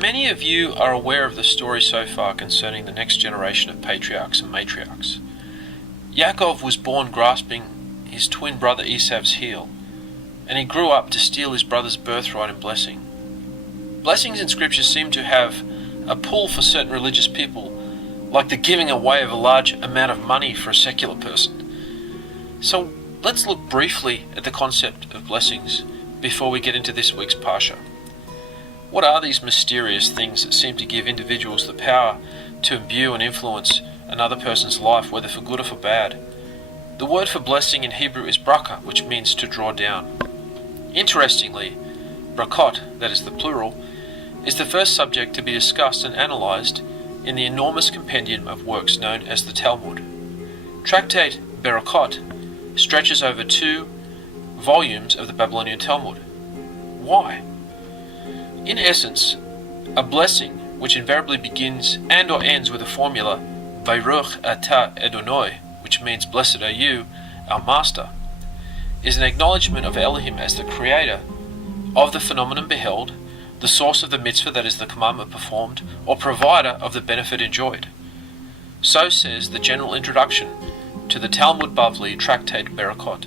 Many of you are aware of the story so far concerning the next generation of patriarchs and matriarchs. Yaakov was born grasping his twin brother Esav's heel, and he grew up to steal his brother's birthright and blessing. Blessings in Scripture seem to have a pull for certain religious people, like the giving away of a large amount of money for a secular person. So let's look briefly at the concept of blessings before we get into this week's Parsha. What are these mysterious things that seem to give individuals the power to imbue and influence another person's life, whether for good or for bad? The word for blessing in Hebrew is braka, which means to draw down. Interestingly, brakot, that is the plural, is the first subject to be discussed and analysed in the enormous compendium of works known as the Talmud. Tractate Berakot stretches over 2 volumes of the Babylonian Talmud. Why? In essence, a blessing, which invariably begins and or ends with a formula, Vayishlach ata Adonai, which means blessed are you, our master, is an acknowledgement of Elohim as the creator of the phenomenon beheld, the source of the mitzvah, that is the commandment performed, or provider of the benefit enjoyed. So says the general introduction to the Talmud Bavli Tractate Berakot.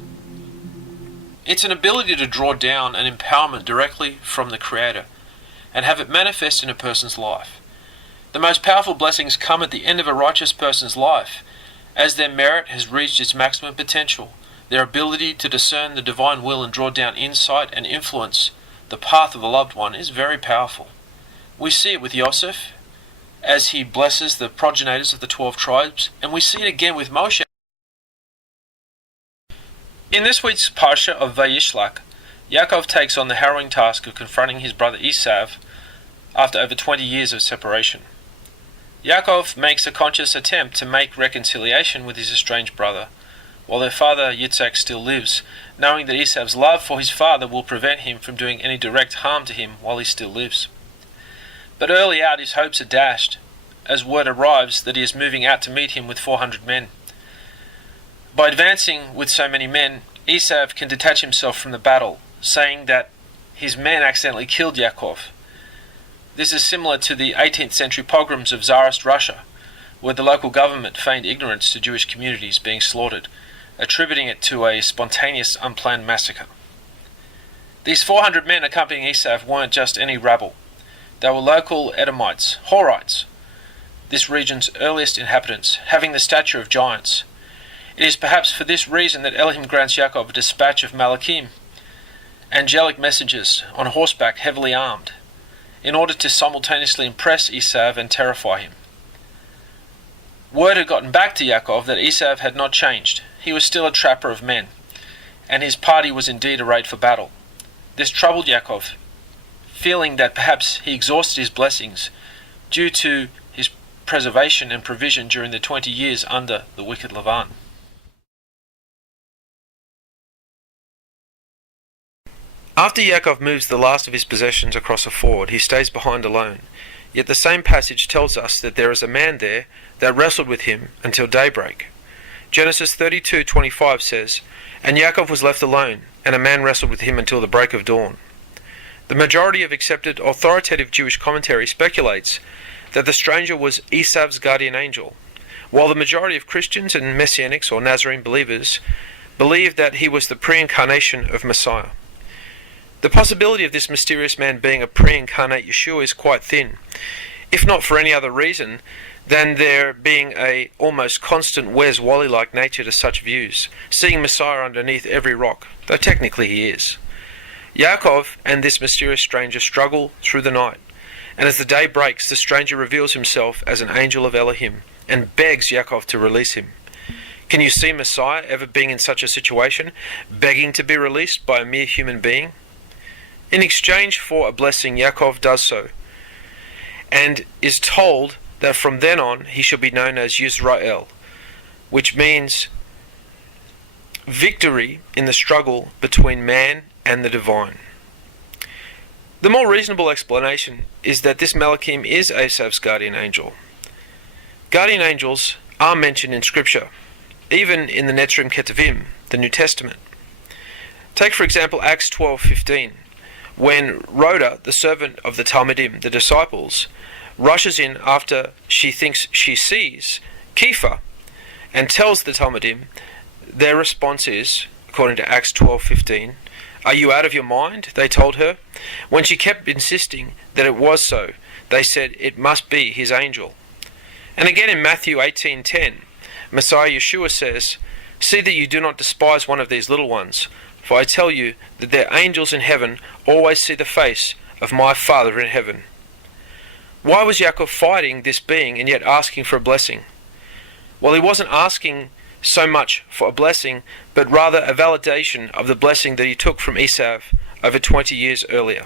It's an ability to draw down an empowerment directly from the Creator and have it manifest in a person's life. The most powerful blessings come at the end of a righteous person's life, as their merit has reached its maximum potential. Their ability to discern the divine will and draw down insight and influence the path of the loved one is very powerful. We see it with Yosef, as he blesses the progenitors of the 12 tribes, and we see it again with Moshe. In this week's Parsha of Vayishlach, Yaakov takes on the harrowing task of confronting his brother Esav after over 20 years of separation. Yaakov makes a conscious attempt to make reconciliation with his estranged brother, while their father Yitzhak still lives, knowing that Esav's love for his father will prevent him from doing any direct harm to him while he still lives. But early out his hopes are dashed, as word arrives that he is moving out to meet him with 400 men. By advancing with so many men, Esav can detach himself from the battle, saying that his men accidentally killed Yaakov. This is similar to the 18th century pogroms of Tsarist Russia, where the local government feigned ignorance to Jewish communities being slaughtered, attributing it to a spontaneous, unplanned massacre. These 400 men accompanying Esav weren't just any rabble. They were local Edomites, Horites, this region's earliest inhabitants, having the stature of giants. It is perhaps for this reason that Elohim grants Yaakov a dispatch of Malachim, angelic messengers on horseback heavily armed, in order to simultaneously impress Esav and terrify him. Word had gotten back to Yaakov that Esav had not changed. He was still a trapper of men, and his party was indeed arrayed for battle. This troubled Yaakov, feeling that perhaps he exhausted his blessings due to his preservation and provision during the 20 years under the wicked Lavan. After Yaakov moves the last of his possessions across a ford, he stays behind alone. Yet the same passage tells us that there is a man there that wrestled with him until daybreak. Genesis 32:25 says, "And Yaakov was left alone, and a man wrestled with him until the break of dawn." The majority of accepted authoritative Jewish commentary speculates that the stranger was Esav's guardian angel, while the majority of Christians and Messianics or Nazarene believers believe that he was the pre-incarnation of Messiah. The possibility of this mysterious man being a pre-incarnate Yeshua is quite thin, if not for any other reason than there being a almost constant Where's Wally-like nature to such views, seeing Messiah underneath every rock, though technically he is. Yaakov and this mysterious stranger struggle through the night, and as the day breaks, the stranger reveals himself as an angel of Elohim and begs Yaakov to release him. Can you see Messiah ever being in such a situation, begging to be released by a mere human being? In exchange for a blessing, Yaakov does so, and is told that from then on he shall be known as Yisrael, which means victory in the struggle between man and the divine. The more reasonable explanation is that this Malachim is Esav's guardian angel. Guardian angels are mentioned in Scripture, even in the Netzarim Ketuvim, the New Testament. Take for example Acts 12:15, when Rhoda, the servant of the Talmidim, the disciples, rushes in after she thinks she sees Kepha and tells the Talmidim, their response is, according to Acts 12:15, "Are you out of your mind?" they told her. When she kept insisting that it was so, they said, "It must be his angel." And again in Matthew 18:10, Messiah Yeshua says, "See that you do not despise one of these little ones, for I tell you that their angels in heaven always see the face of my Father in heaven." Why was Yaakov fighting this being and yet asking for a blessing? Well, he wasn't asking so much for a blessing, but rather a validation of the blessing that he took from Esav over 20 years earlier.